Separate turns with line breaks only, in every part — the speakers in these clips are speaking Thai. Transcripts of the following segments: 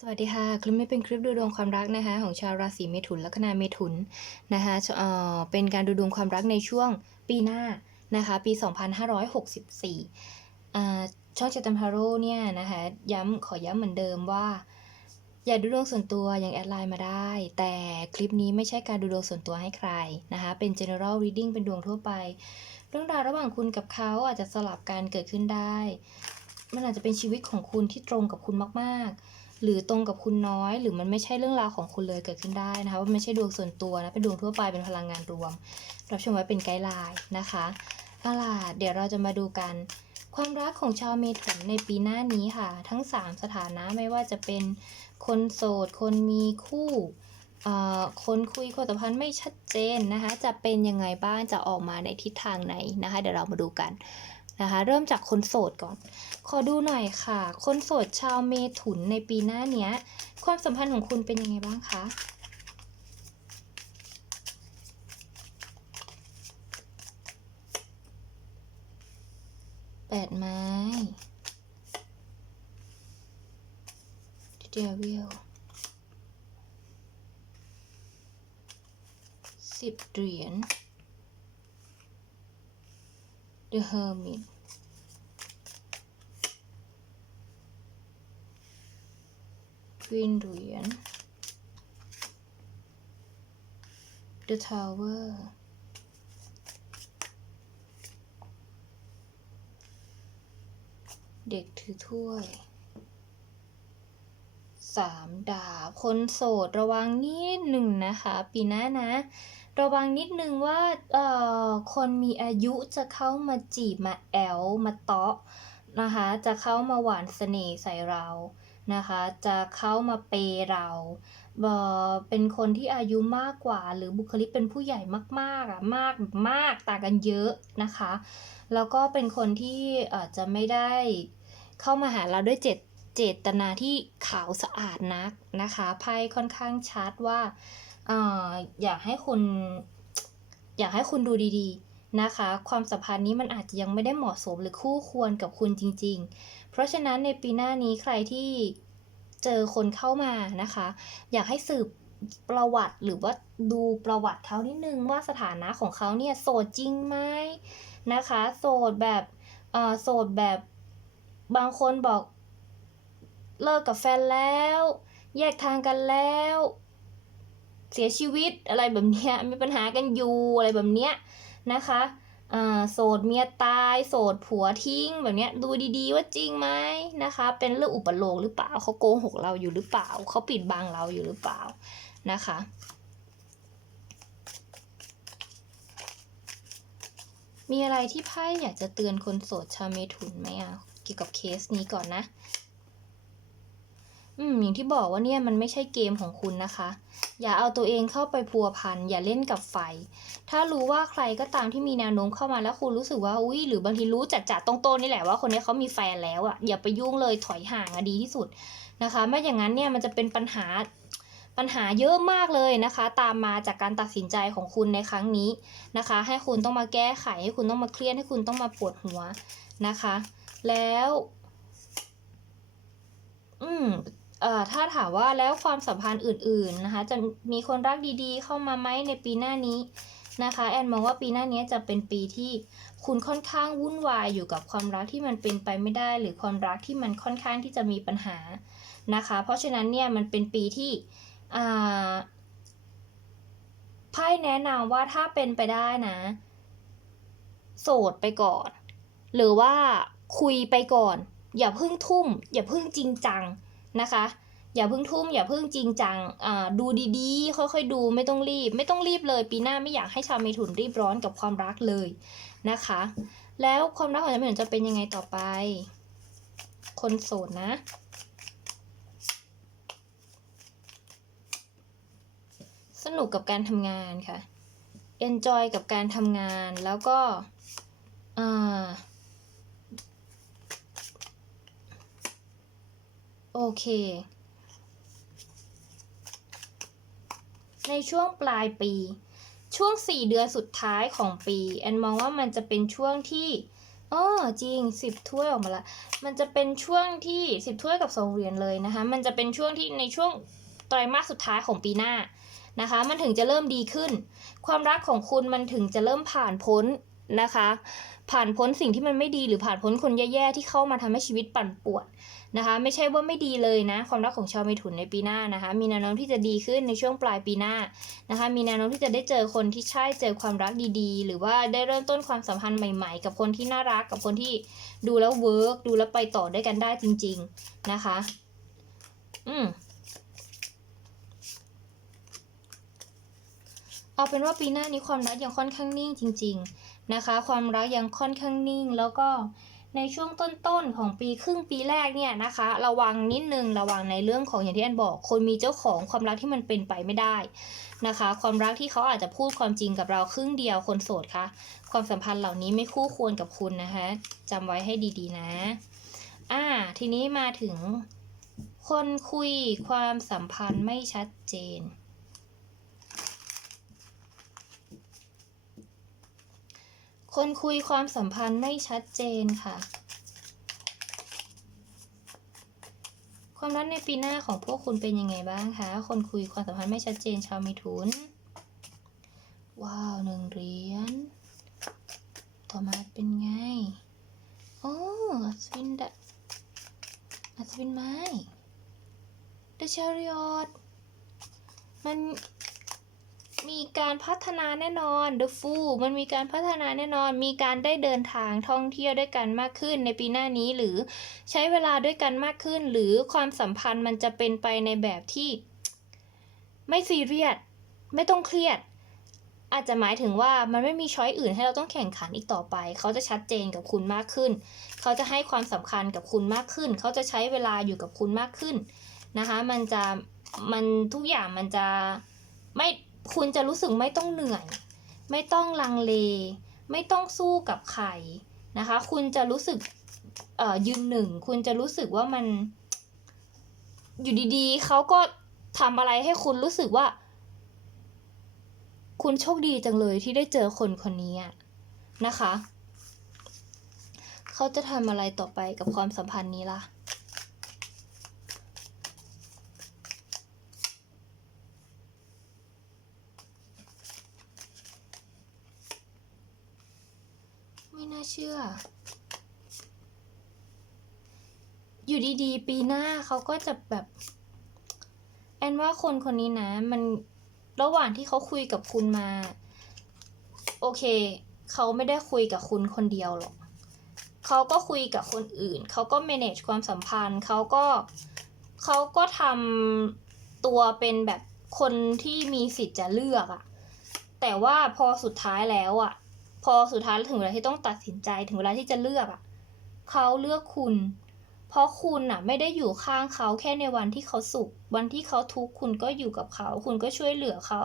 สวัสดีค่ะ คลิปนี้เป็นคลิปดูดวงความรักนะคะของชาวราศีเมถุนและคณาเมถุนนะคะเอ่อเป็นการดูดวงความรักในช่วงปีหน้านะคะปี 2564อ่าช่องเจตัมพาโรเนี่ยนะคะย้ำขอย้ำเหมือนเดิมว่า อย่าดูดวงส่วนตัวยังแอดไลน์มาได้ แต่คลิปนี้ไม่ใช่การดูดวงส่วนตัวให้ใครนะคะเป็น general reading เป็นดวงทั่วไป เรื่องราวระหว่างคุณกับเขาอาจจะสลับกันเกิดขึ้นได้ มันอาจจะเป็นชีวิตของคุณที่ตรงกับคุณมากๆ หรือตรงกับคุณน้อย หรือมันไม่ใช่เรื่องราวของคุณเลยเกิดขึ้นได้นะคะว่าไม่ใช่ดวงส่วนตัวนะเป็นดวงทั่วไปเป็นพลังงานรวม รับชมไว้เป็นไกด์ไลน์นะคะเอาล่ะเดี๋ยวเราจะมาดูกัน ความรักของชาวเมถุนในปีหน้านี้ค่ะ ทั้ง 3 สถานะไม่ว่าจะเป็นคนโสด คนมีคู่เอ่อคนคุยความสัมพันธ์ไม่ชัดเจนนะคะ จะเป็นยังไงบ้าง จะออกมาในทิศทางไหนนะคะ เดี๋ยวเรามาดูกัน นะคะ เริ่มจากคนโสดก่อน ขอดูหน่อยค่ะ คนโสดชาวเมถุนในปีหน้าเนี้ย ความสัมพันธ์ของคุณเป็นยังไงบ้างคะแปดไม้เดีวิลสิบเหรียญ The Hermit Queen เหรียญ The Tower เด็กถือถ้วย สามดาบ คนโสดระวังนิดหนึ่งนะคะ ปีหน้านะ ระวังนิดนึงว่าเอ่อคนมีอายุจะเข้ามาจีบมาแอลมาเตาะนะคะ จะเข้ามาหวานเสน่ห์ใส่เรานะคะ จะเข้ามาเปย์เราเอ่อเป็นคนที่อายุมากกว่า หรือบุคลิกเป็นผู้ใหญ่มากๆอะมากมากต่างกันเยอะนะคะ แล้วก็เป็นคนที่อาจจะไม่ได้เข้ามาหาเราด้วยเจตเจตนาที่ขาวสะอาดนักนะคะไพ่ค่อนข้างชัดว่า เอ่ออยากให้คุณ อยากให้คุณดูดีๆนะคะ ความสัมพันธ์นี้มันอาจจะยังไม่ได้เหมาะสมหรือคู่ควรกับคุณจริง ๆ เพราะฉะนั้นในปีหน้านี้ใครที่เจอคนเข้ามานะคะ อยากให้สืบประวัติหรือว่าดูประวัติเขานิดนึงว่าสถานะของเขาเนี่ยโสดจริงไหมนะคะ โสดแบบเอ่อโสดแบบบางคนบอกเลิกกับแฟนแล้ว แยกทางกันแล้ว เสียชีวิตอะไรแบบเนี้ยมีปัญหากันอยู่อะไรแบบเนี้ยนะคะอ่าโสดเมียตาย โสดผัวทิ้งแบบนี้ดูดีๆว่าจริงไหมนะคะ เป็นเรื่องอุปโลกหรือเปล่าเขาโกหกเราอยู่หรือเปล่าเขาปิดบังเราอยู่หรือเปล่านะคะมีอะไรที่ไพ่อยากจะเตือนคนโสดชาวเมถุนไหมอะเกี่ยวกับเคสนี้ก่อนนะ อืมอย่างที่บอกว่าเนี่ยมันไม่ใช่เกมของคุณนะคะ อย่าเอาตัวเองเข้าไปพัวพัน อย่าเล่นกับไฟ ถ้ารู้ว่าใครก็ตามที่มีแนวโน้มเข้ามาแล้วคุณรู้สึกว่าอุ้ยหรือบางทีรู้จัดจัดตรงๆนี่แหละว่าคนนี้เขามีแฟนแล้วอะ่ะอย่าไปยุ่งเลยถอยห่างอะดีที่สุดนะคะไม่อย่างนั้นเนี่ยมันจะเป็นปัญหาปัญหาเยอะมากเลยนะคะ ตามมาจากการตัดสินใจของคุณในครั้งนี้นะคะ ให้คุณต้องมาแก้ไขให้คุณต้องมาเครียดให้คุณต้องมาปวดหัวนะคะ แล้ว อืม ถ้าถามว่าแล้วความสัมพันธ์อื่น ๆนะคะ จะมีคนรักดีๆ เข้ามาไหมในปีหน้านี้นะคะ แอนมองว่าปีหน้านี้จะเป็นปีที่คุณค่อนข้างวุ่นวายอยู่กับความรักที่มันเป็นไปไม่ได้ หรือความรักที่มันค่อนข้างที่จะมีปัญหานะคะ เพราะฉะนั้นเนี่ยมันเป็นปีที่ไพ่แนะนำว่าถ้าเป็นไปได้นะ โสดไปก่อน หรือว่าคุยไปก่อน อย่าเพิ่งทุ่ม อย่าเพิ่งจริงจัง นะคะ อย่าเพิ่งทุ่มอย่าเพิ่งจริงจังอ่าดูดีๆ ค่อยๆดูไม่ต้องรีบ ไม่ต้องรีบเลย ปีหน้าไม่อยากให้ชาวเมถุนรีบร้อนกับความรักเลยนะคะ แล้วความรักของชาวเมถุนจะเป็นยังไงต่อไป คนโสดนะสนุกกับการทำงานค่ะ enjoy กับการทำงานแล้วก็อ่า โอเค ในช่วงปลายปี ช่วง 4 เดือนสุดท้ายของปี แอนมองว่ามันจะเป็นช่วงที่อ๋อจริงสิบถ้วยออกมาละ มันจะเป็นช่วงที่สิบถ้วยกับสองเหรียญเลยนะคะ มันจะเป็นช่วงที่ในช่วงไตรมาสสุดท้ายของปีหน้านะคะ มันถึงจะเริ่มดีขึ้น ความรักของคุณมันถึงจะเริ่มผ่านพ้นนะคะ ผ่านพ้นสิ่งที่มันไม่ดีหรือผ่านพ้นคนแย่ๆที่เข้ามาทำให้ชีวิตปั่นป่วน นะคะ ไม่ใช่ว่าไม่ดีเลยนะ ความรักของชาวเมถุนในปีหน้านะคะ มีแนวโน้มที่จะดีขึ้นในช่วงปลายปีหน้านะคะ มีแนวโน้มที่จะได้เจอคนที่ใช่เจอความรักดีๆ หรือว่าได้เริ่มต้นความสัมพันธ์ใหม่ๆ กับคนที่น่ารักกับคนที่ดูแล้วเวิร์กดูแล้วไปต่อด้วยกันได้จริง ๆนะคะ อืมเอาเป็นว่าปีหน้านี้ความรักยังค่อนข้างนิ่งจริง ๆ นะคะ ความรักยังค่อนข้างนิ่งแล้วก็ ในช่วงต้นๆของปีครึ่งปีแรกเนี่ยนะคะ ระวังนิดนึงระวังในเรื่องของอย่างที่อันบอก คนมีเจ้าของความรักที่มันเป็นไปไม่ได้นะคะ ความรักที่เขาอาจจะพูดความจริงกับเราครึ่งเดียวคนโสดคะความสัมพันธ์เหล่านี้ไม่คู่ควรกับคุณนะคะจำไว้ให้ดีๆนะ อ่า ทีนี้มาถึงคนคุยความสัมพันธ์ไม่ชัดเจน คนคุยความสัมพันธ์ไม่ชัดเจนค่ะ ความรักในปีหน้าของพวกคุณเป็นยังไงบ้างคะ คนคุยความสัมพันธ์ไม่ชัดเจนชาวมิถุน ว้าวหนึ่งเหรียญ ต่อมาเป็นไง โอ้อัศวินดะอัศวินไม้ The Chariot มัน มีการพัฒนาแน่นอน The Fool มันมีการพัฒนาแน่นอน มีการได้เดินทางท่องเที่ยวด้วยกันมากขึ้นในปีหน้านี้หรือใช้เวลาด้วยกันมากขึ้น หรือความสัมพันธ์มันจะเป็นไปในแบบที่ ไม่ซีเรียสไม่ต้องเครียด อาจจะหมายถึงว่ามันไม่มีช้อยอื่นให้เราต้องแข่งขันอีกต่อไป เขาจะชัดเจนกับคุณมากขึ้น เขาจะให้ความสำคัญกับคุณมากขึ้น เขาจะใช้เวลาอยู่กับคุณมากขึ้นนะคะ มันจะมันทุกอย่างมันจะไม่ คุณจะรู้สึกไม่ต้องเหนื่อย ไม่ต้องลังเล ไม่ต้องสู้กับใครนะคะ คุณจะรู้สึกเอ่อยืนหนึ่ง คุณจะรู้สึกว่ามัน อยู่ดีๆ เขาก็ทำอะไรให้คุณรู้สึกว่า คุณโชคดีจังเลยที่ได้เจอคนคนนี้นะคะ เขาจะทำอะไรต่อไปกับความสัมพันธ์นี้ล่ะาเชื่อ อยู่ดีๆ ปีหน้าเขาก็จะแบบ แอนว่าคนคนนี้นะ มันระหว่างที่เขาคุยกับคุณมา โอเค เขาไม่ได้คุยกับคุณคนเดียวหรอกเขาก็คุยกับคนอื่น เขาก็ manage ความสัมพันธ์ เขาก็เขาก็ทำตัวเป็นแบบคนที่มีสิทธิ์จะเลือกอะแต่ว่าพอสุดท้ายแล้วอะ พอสุดท้ายถึงเวลาที่ต้องตัดสินใจถึงเวลาที่จะเลือกอะเขาเลือกคุณ เพราะคุณน่ะ ไม่ได้อยู่ข้างเขาแค่ในวันที่เขาสุข วันที่เขาทุกข์คุณก็อยู่กับเขา คุณก็ช่วยเหลือเขา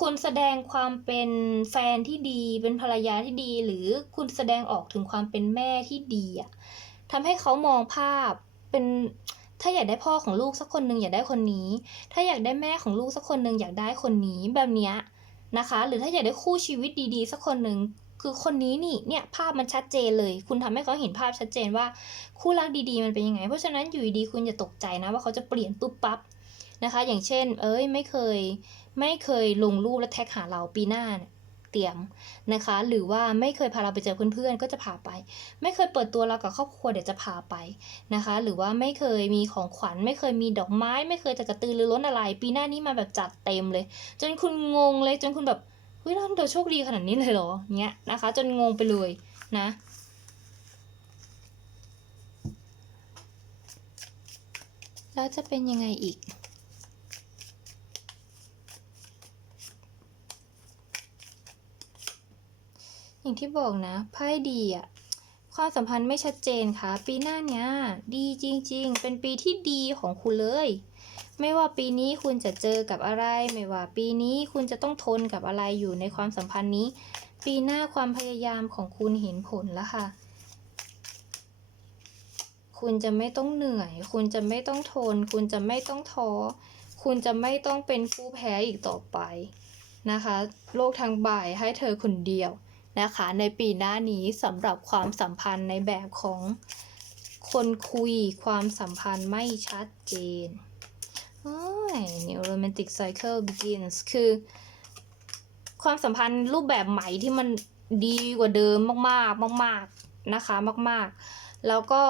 คุณแสดงความเป็นแฟนที่ดี เป็นภรรยาที่ดี หรือคุณแสดงออกถึงความเป็นแม่ที่ดีอะทำให้เขามองภาพเป็นถ้าอยากได้พ่อของลูกสักคนหนึ่งอยากได้คนนี้ ถ้าอยากได้แม่ของลูกสักคนหนึ่งอยากได้คนนี้แบบเนี้ย นะคะ หรือถ้าอยากได้คู่ชีวิตดีๆ สักคนหนึ่งคือคนนี้นี่เนี่ยภาพมันชัดเจนเลย คุณทำให้เขาเห็นภาพชัดเจนว่าคู่รักดีๆมันเป็นยังไง เพราะฉะนั้นอยู่ดีๆคุณอย่าตกใจนะว่าเขาจะเปลี่ยนปุ๊บปั๊บนะคะ อย่างเช่น เอ้ยไม่เคยไม่เคยลงรูปและแท็กหาเราปีหน้าเนี่ย เตียมนะคะ หรือว่าไม่เคยพาเราไปเจอเพื่อนๆ ก็จะพาไป ไม่เคยเปิดตัวเรากับครอบครัวเดี๋ยวจะพาไปนะคะ หรือว่าไม่เคยมีของขวัญ ไม่เคยมีดอกไม้ ไม่เคยจะกระตือรือร้นอะไร ปีหน้านี้มาแบบจัดเต็มเลย จนคุณงงเลยจนคุณแบบเฮ้ยเราเดาโชคดีขนาดนี้เลยเหรอเงี้ยนะคะ จนงงไปเลยนะแล้วจะเป็นยังไงอีก อย่างที่บอกนะไพ่ดีอะความสัมพันธ์ไม่ชัดเจนค่ะ ปีหน้าเนี้ยดีจริง ๆ เป็นปีที่ดีของคุณเลย ไม่ว่าปีนี้คุณจะเจอกับอะไร ไม่ว่าปีนี้คุณจะต้องทนกับอะไรอยู่ในความสัมพันธ์นี้ ปีหน้าความพยายามของคุณเห็นผลแล้วค่ะคุณจะไม่ต้องเหนื่อย คุณจะไม่ต้องทน คุณจะไม่ต้องท้อ คุณจะไม่ต้องเป็นผู้แพ้อีกต่อไปนะคะ โลกทางบ่ายให้เธอคนเดียว นะคะในปีหน้านี้สำหรับความสัมพันธ์ในแบบของคนคุยความสัมพันธ์ไม่ชัดเจนโอ้ย new romantic cycle begins คือ ความสัมพันธ์รูปแบบใหม่ที่มันดีกว่าเดิมมากๆ มาก ๆ นะคะ มาก ๆ แล้วก็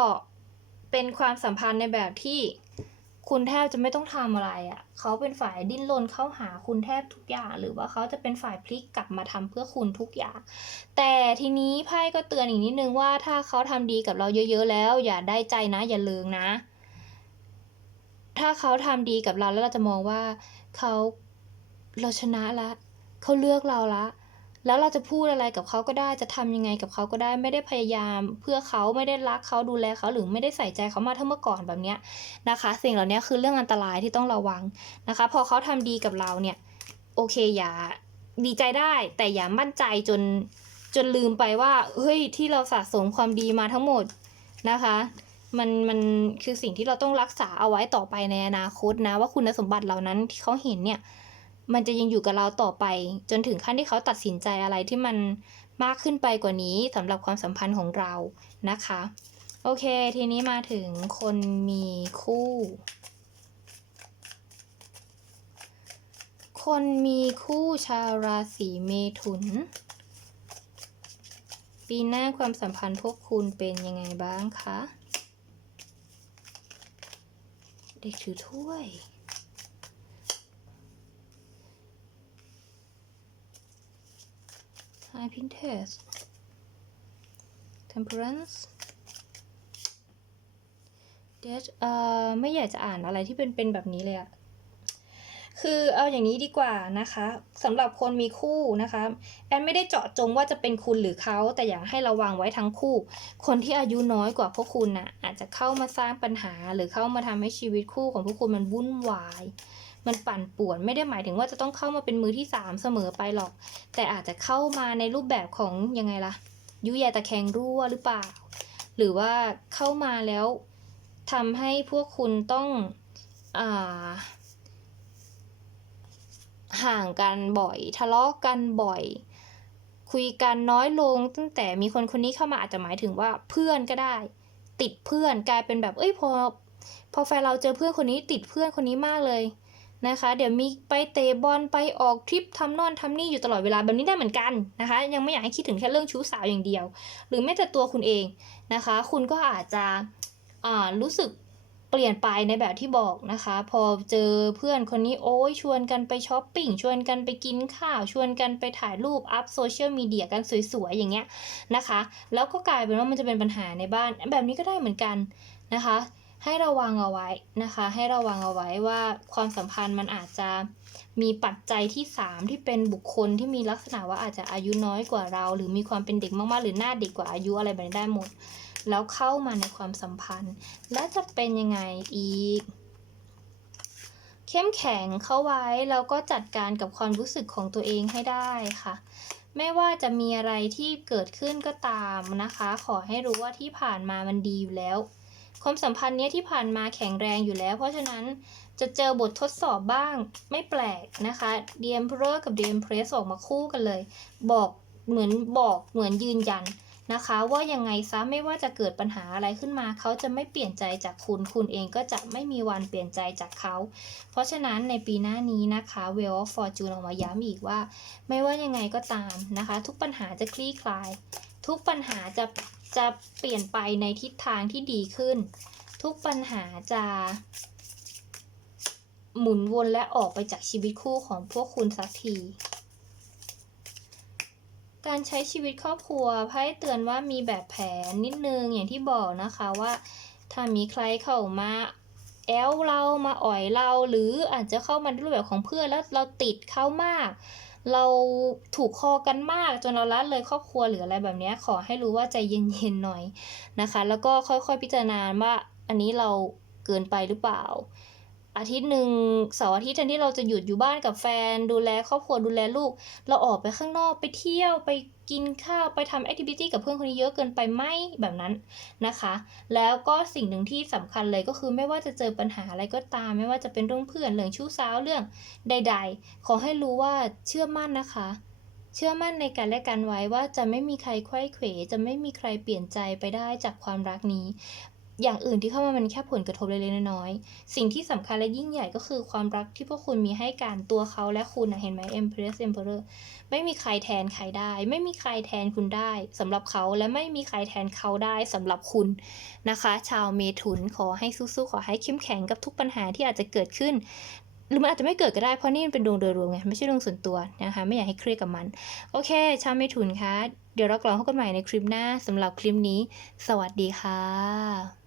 เป็นความสัมพันธ์ในแบบที่ คุณแทบจะไม่ต้องทำอะไรอะ่ะ เขาเป็นฝ่ายดิ้นรนเข้าหาคุณแทบทุกอย่าง หรือว่าเขาจะเป็นฝ่ายพลิกกลับมาทำเพื่อคุณทุกอย่าง แต่ทีนี้ไพ่ก็เตือนอีกนิดนึงว่าถ้าเขาทำดีกับเราเยอะ ๆ แล้ว อย่าได้ใจนะ อย่าเลิงนะ ถ้าเขาทำดีกับเราแล้วเราจะมองว่าเขาเราชนะละเขาเลือกเราละ แล้วเราจะพูดอะไรกับเขาก็ได้จะทำยังไงกับเขาก็ได้ไม่ได้พยายาม เพื่อเขาไม่ได้รักเขาดูแลเขาหรือไม่ได้ใส่ใจเขามาเท่าเมื่อก่อนแบบเนี้ยนะคะ สิ่งเหล่านี้คือเรื่องอันตรายที่ต้องระวังนะคะ พอเขาทำดีกับเราเนี่ยโอเคอย่าดีใจได้ แต่อย่ามั่นใจจนจนลืมไปว่าเฮ้ยที่เราสะสมความดีมาทั้งหมดนะคะมันมันคือสิ่งที่เราต้องรักษาเอาไว้ต่อไปในอนาคตนะ ว่าคุณสมบัติเหล่านั้นที่เขาเห็นเนี่ย มันจะยังอยู่กับเราต่อไป จนถึงขั้นที่เขาตัดสินใจอะไรที่มันมากขึ้นไปกว่านี้สำหรับความสัมพันธ์ของเรานะคะ โอเค ทีนี้มาถึงคนมีคู่ คนมีคู่ชาวราศีเมถุน ปีหน้าความสัมพันธ์พวกคุณเป็นยังไงบ้างคะ เด็กถือถ้วย I Pinterest temperance Dead. เอ่อไม่อยากจะอ่านอะไรที่เป็นเป็นแบบนี้เลยอะคือเอาอย่างนี้ดีกว่านะคะสำหรับคนมีคู่นะคะแอนไม่ได้เจาะจงว่าจะเป็นคุณหรือเขาแต่อยากให้ระวังไว้ทั้งคู่ คนที่อายุน้อยกว่าพวกคุณน่ะอาจจะเข้ามาสร้างปัญหาหรือเข้ามาทำให้ชีวิตคู่ของพวกคุณมันวุ่นวาย มันปั่นป่วนไม่ได้หมายถึงว่าจะต้องเข้ามาเป็นมือที่สามเสมอไปหรอก แต่อาจจะเข้ามาในรูปแบบของยังไงล่ะยุยาตะแคงรั่วหรือเปล่า หรือว่าเข้ามาแล้วทำให้พวกคุณต้องอ่าห่างกันบ่อย ทะเลาะกันบ่อย คุยกันน้อยลง ตั้งแต่มีคนคนนี้เข้ามาอาจจะหมายถึงว่าเพื่อนก็ได้ ติดเพื่อนกลายเป็นแบบเอ้ยพอพอแฟนเราเจอเพื่อนคนนี้ติดเพื่อนคนนี้มากเลย นะคะ เดี๋ยวมีไปเตะบอลไปออกทริปทำนอนทำนี่อยู่ตลอดเวลาแบบนี้ได้เหมือนกันนะคะ ยังไม่อยากให้คิดถึงแค่เรื่องชู้สาวอย่างเดียว หรือแม้แต่ตัวคุณเองนะคะ คุณก็อาจจะอ่ารู้สึกเปลี่ยนไปในแบบที่บอกนะคะ พอเจอเพื่อนคนนี้โอ้ยชวนกันไปช้อปปิ้งชวนกันไปกินข้าว ชวนกันไปถ่ายรูปอัพโซเชียลมีเดียกันสวยๆอย่างเงี้ยนะคะ แล้วก็กลายเป็นว่ามันจะเป็นปัญหาในบ้านแบบนี้ก็ได้เหมือนกันนะคะ ให้ระวังเอาไว้นะคะ ให้ระวังเอาไว้ว่าความสัมพันธ์มันอาจจะมีปัจจัยที่ 3 ที่เป็นบุคคลที่มีลักษณะว่าอาจจะอายุน้อยกว่าเรา หรือมีความเป็นเด็กมากๆ หรือหน้าเด็กกว่าอายุอะไรแบบนี้ได้หมด แล้วเข้ามาในความสัมพันธ์ แล้วจะเป็นยังไงอีก เข้มแข็งเข้าไว้แล้วก็จัดการกับความรู้สึกของตัวเองให้ได้ค่ะไม่ว่าจะมีอะไรที่เกิดขึ้นก็ตามนะคะ ขอให้รู้ว่าที่ผ่านมามันดีอยู่แล้ว ความสัมพันธ์เนี้ยที่ผ่านมาแข็งแรงอยู่แล้ว เพราะฉะนั้นจะเจอบททดสอบบ้างไม่แปลกนะคะ The Emperor กับ The Empress ออกมาคู่กันเลย บอกเหมือนบอกเหมือนยืนยันนะคะ ว่ายังไงซะไม่ว่าจะเกิดปัญหาอะไรขึ้นมา เขาจะไม่เปลี่ยนใจจากคุณ คุณเองก็จะไม่มีวันเปลี่ยนใจจากเขา เพราะฉะนั้นในปีหน้านี้นะคะ Wheel of Fortune ออกมาย้ำอีกว่า ไม่ว่ายังไงก็ตามนะคะ ทุกปัญหาจะคลี่คลาย ทุกปัญหาจะ จะเปลี่ยนไปในทิศทางที่ดีขึ้น ทุกปัญหาจะ หมุนวนและออกไปจากชีวิตคู่ของพวกคุณสักทีการใช้ชีวิตครอบครัวไพ่เตือนว่ามีแบบแผนนิดนึงอย่างที่บอกนะคะว่าถ้ามีใครเข้ามาแอลเรามาอ่อยเราหรืออาจจะเข้ามาในรูปแบบของเพื่อนแล้วเราติดเขามาก เราถูกคอกันมากจนเราละเลยครอบครัวหรืออะไรแบบนี้ขอให้รู้ว่าใจเย็นๆหน่อยนะคะ แล้วก็ค่อยๆพิจารณาว่าอันนี้เราเกินไปหรือเปล่า อาทิตย์หนึ่งเสาร์อาทิตย์แทนที่เราจะหยุดอยู่บ้านกับแฟน ดูแลครอบครัวดูแลลูก เราออกไปข้างนอกไปเที่ยวไปกินข้าวไปทำแอคทิวิตี้กับเพื่อนคนนี้เยอะเกินไปไหมแบบนั้นนะคะ แล้วก็สิ่งหนึ่งที่สำคัญเลยก็คือไม่ว่าจะเจอปัญหาอะไรก็ตาม ไม่ว่าจะเป็นเรื่องเพื่อนเรื่องชู้สาวเรื่องใด ๆ ขอให้รู้ว่าเชื่อมั่นนะคะ เชื่อมั่นในกันและกันไว้ว่าจะไม่มีใครไขว้เขวจะไม่มีใครเปลี่ยนใจไปได้จากความรักนี้ อย่างอื่นที่เข้ามามันแค่ผลกระทบเล็กๆน้อยๆ สิ่งที่สำคัญและยิ่งใหญ่ก็คือความรักที่พวกคุณมีให้กันตัวเขาและคุณนะเห็นไหม Empress Emperor ไม่มีใครแทนใครได้ ไม่มีใครแทนคุณได้สำหรับเขาและไม่มีใครแทนเขาได้สำหรับคุณนะคะ ชาวเมถุนขอให้สู้ๆขอให้เข้มแข็งกับทุกปัญหาที่อาจจะเกิดขึ้นหรือมันอาจจะไม่เกิดก็ได้เพราะนี่มันเป็นดวงโดยรวมไงไม่ใช่ดวงส่วนตัวนะคะไม่อยากให้เครียดกับมัน โอเค ชาวเมถุนคะ เดี๋ยวเรากลับมาพบกันใหม่ในคลิปหน้าสำหรับคลิปนี้ สวัสดีค่ะ